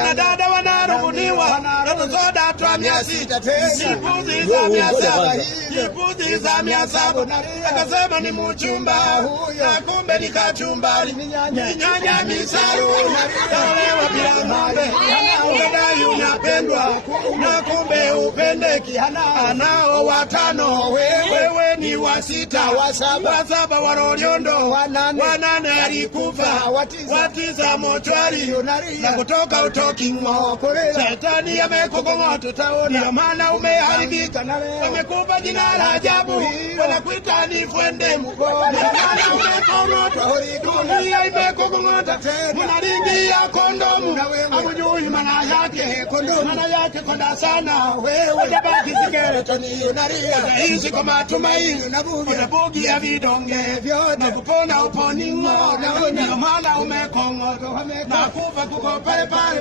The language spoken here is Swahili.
kina dada wanarubuniwa na tuzoda twa 600, kipuzi za 700, kipuzi za 700. Akasema ni mchumba na kumbe ni kachumbari, nyanya misaru nalewa bila ng'ombe, unadai unapendwa na kumbe upendeki. Anao watano, wewe ni wa 6, wa 7 wa Loliondo, wa 8 alikufa, wa 9 mochwari na kutoka utoki ng'o. Shetani amekukong'ota taoni, ndio maana umeharibika, amekupa jina la ajabu, wanakuita ni Fwende Mkong'ota. Ndio maana umekong'otwa, dunia imekukong'ota, unaringia kondomu, hamjui maana yake kondomu, maana yake konda sana. Wewe utabaki skeletoni, unalia hizi kwa matumaini, unabugia vidonge vyote na kupona uponi ng'o. Ndio maana umekong'otwa, na kufa kuko pale pale.